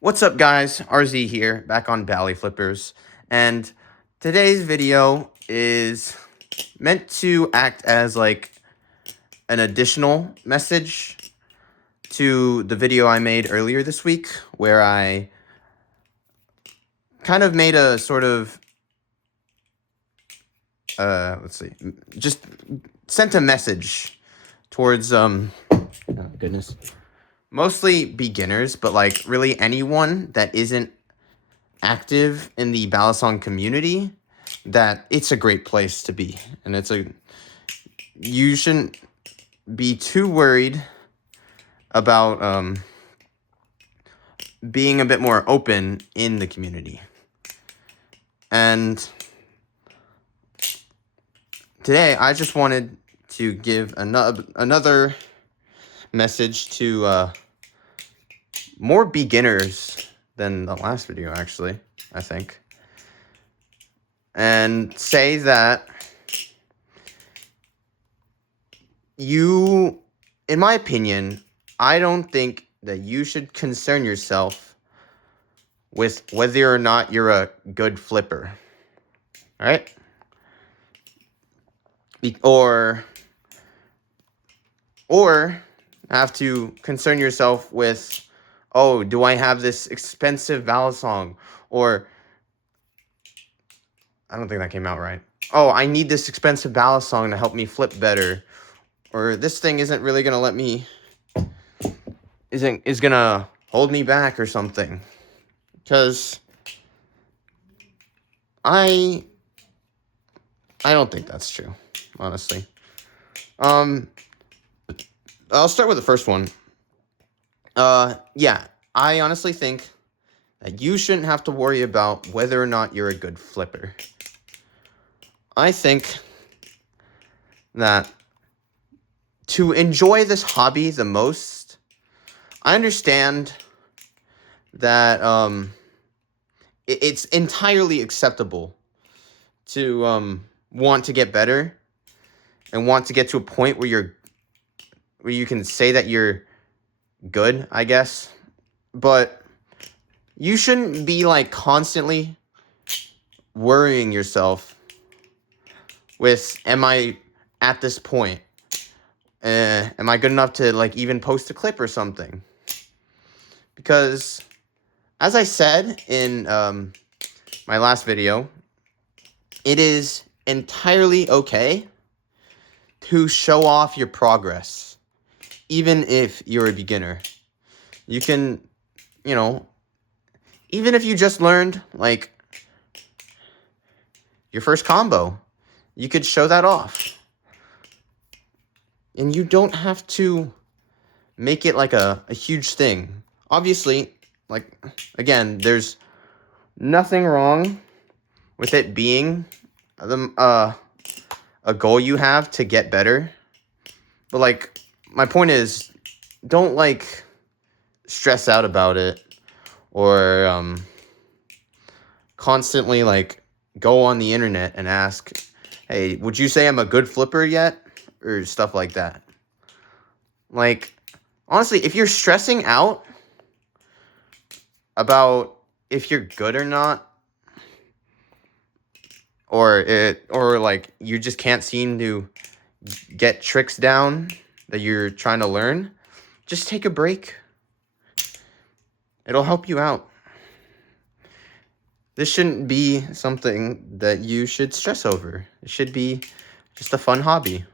What's up, guys? RZ here, back on bali.flipRZ, and today's video is meant to act as like an additional message to the video I made earlier this week, where I kind of made a sort of just sent a message towards oh goodness, mostly beginners, but like really anyone that isn't active in the balisong community, that it's a great place to be. And you shouldn't be too worried about being a bit more open in the community. And today I just wanted to give another message to more beginners than the last video, actually, I think. And say that in my opinion, I don't think that you should concern yourself with whether or not you're a good flipper. All right? Or have to concern yourself with, oh, do I have this expensive balisong? Or, I don't think that came out right. Oh, I need this expensive balisong to help me flip better. Or this thing isn't really going to let me, is going to hold me back or something. Because I don't think that's true, honestly. I'll start with the first one. Yeah, I honestly think that you shouldn't have to worry about whether or not you're a good flipper. I think that to enjoy this hobby the most, I understand that it's entirely acceptable to want to get better and want to get to a point where you can say that you're good, I guess. But you shouldn't be like constantly worrying yourself with, am I at this point? Am I good enough to like even post a clip or something? Because as I said in my last video, it is entirely okay to show off your progress, even if you're a beginner. You can, even if you just learned like your first combo, you could show that off. And you don't have to make it like a huge thing. Obviously, like, again, there's nothing wrong with it being a goal you have to get better. But like, my point is, don't like stress out about it or constantly like go on the internet and ask, hey, would you say I'm a good flipper yet? Or stuff like that. Like, honestly, if you're stressing out about if you're good or not, or like you just can't seem to get tricks down that you're trying to learn, just take a break. It'll help you out. This shouldn't be something that you should stress over. It should be just a fun hobby.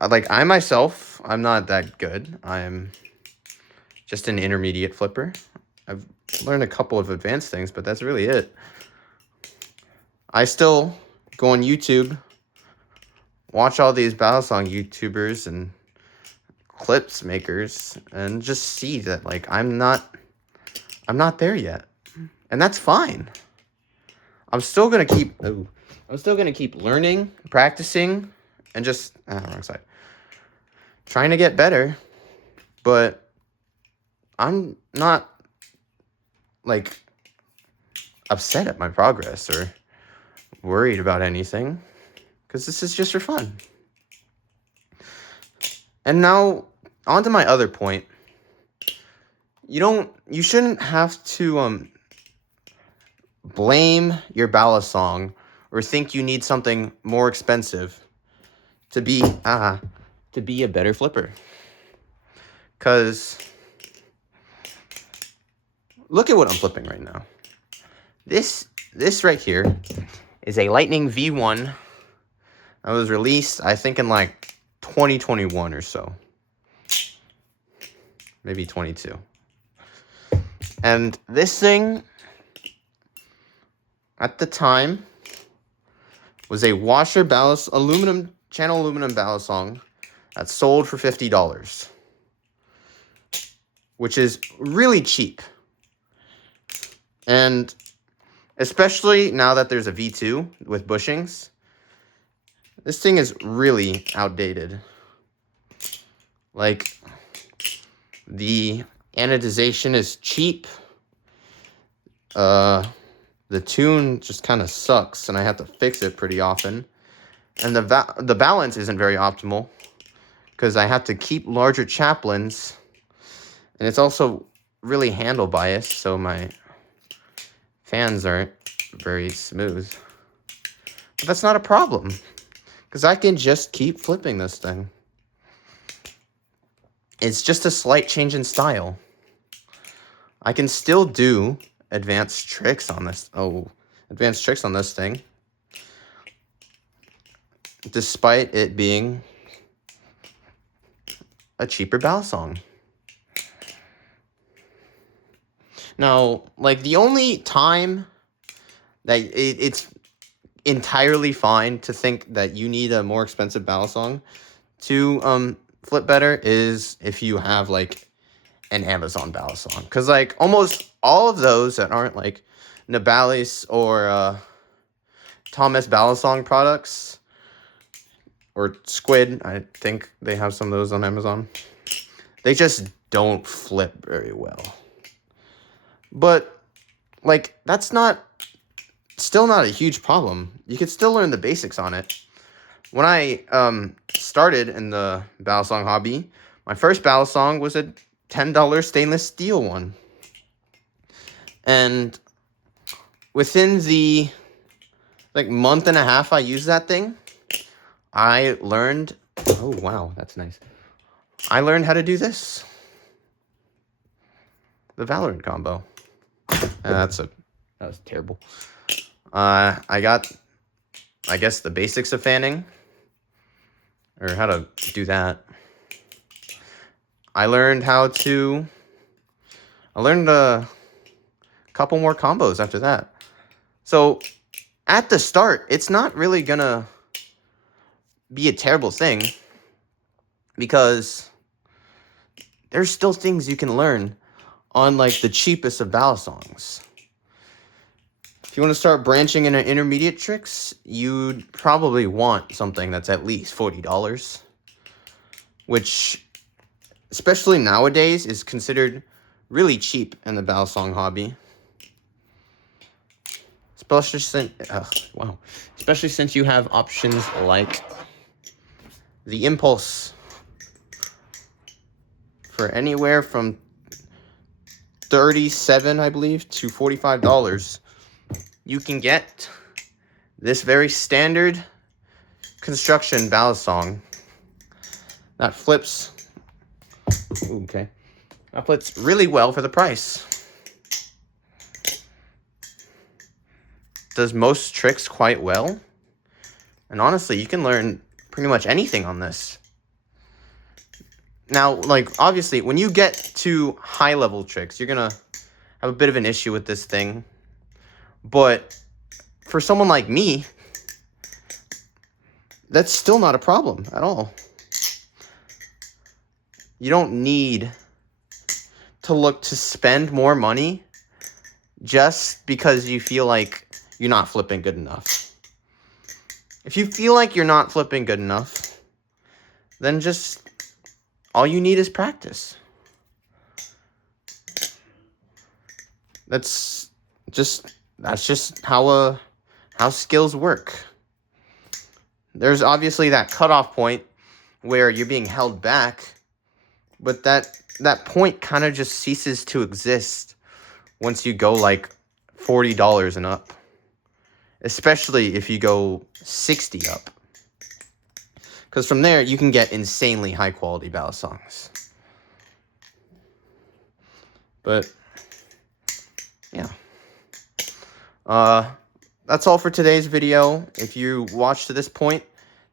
Like, I myself, I'm not that good. I'm just an intermediate flipper. I've learned a couple of advanced things, but that's really it. I still go on YouTube, watch all these balisong YouTubers and clips makers, and just see that like I'm not there yet. And that's fine. I'm still gonna keep learning, practicing, and just wrong side. Trying to get better, but I'm not like upset at my progress or worried about anything, because this is just for fun. And now on to my other point. you shouldn't have to blame your balisong or think you need something more expensive to be a better flipper. Cause look at what I'm flipping right now. This right here is a Lightning V1 that was released, I think, in like 2021 or so. Maybe 22. And this thing, at the time, was a washer channel aluminum balisong that sold for $50, which is really cheap. And especially now that there's a V2 with bushings, this thing is really outdated. Like, the anodization is cheap. The tune just kind of sucks, and I have to fix it pretty often. And the balance isn't very optimal, because I have to keep larger chaplins, and it's also really handle biased, so my fans aren't very smooth. But that's not a problem, because I can just keep flipping this thing. It's just a slight change in style. I can still do advanced tricks on this thing, despite it being a cheaper balisong. Now, like, the only time that it's entirely fine to think that you need a more expensive balisong to flip better is if you have, like, an Amazon balisong. Because, like, almost all of those that aren't, like, Nabalis or Thomas balisong products, or Squid, I think they have some of those on Amazon, they just don't flip very well. But, like, that's still not a huge problem. You could still learn the basics on it. When I started in the balisong hobby, my first balisong was a $10 stainless steel one. And within the, like, month and a half I used that thing, I learned, oh wow, that's nice. I learned how to do this. The Valorant combo. That was terrible. I got, I guess, the basics of fanning, or how to do that. I learned a couple more combos after that. So at the start, it's not really gonna be a terrible thing, because there's still things you can learn on, like, the cheapest of balisongs. If you want to start branching into intermediate tricks, you'd probably want something that's at least $40, which, especially nowadays, is considered really cheap in the balisong hobby. Especially since you have options like the Impulse for anywhere from $37, I believe, to $45. You can get this very standard construction balisong that flips. Okay, that flips really well for the price. Does most tricks quite well, and honestly, you can learn pretty much anything on this. Now, like, obviously, when you get to high-level tricks, you're gonna have a bit of an issue with this thing. But for someone like me, that's still not a problem at all. You don't need to look to spend more money just because you feel like you're not flipping good enough. If you feel like you're not flipping good enough, then just all you need is practice. That's just how skills work. There's obviously that cutoff point where you're being held back, but that that point kind of just ceases to exist once you go like $40 and up. Especially if you go 60 up. Because from there, you can get insanely high-quality balisongs. But, yeah. That's all for today's video. If you watched to this point,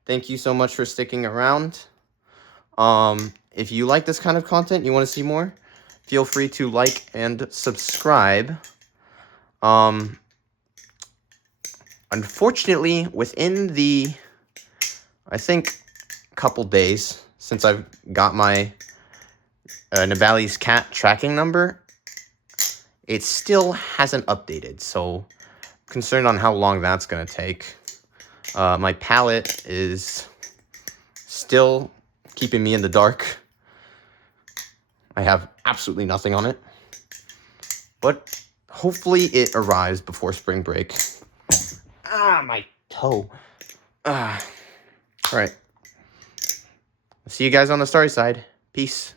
thank you so much for sticking around. If you like this kind of content, you want to see more, feel free to like and subscribe. Unfortunately, within the, I think, couple days since I've got my Navali's cat tracking number, it still hasn't updated, so I'm concerned on how long that's going to take. My palette is still keeping me in the dark. I have absolutely nothing on it, but hopefully it arrives before spring break. Ah, my toe. All right. See you guys on the starry side. Peace.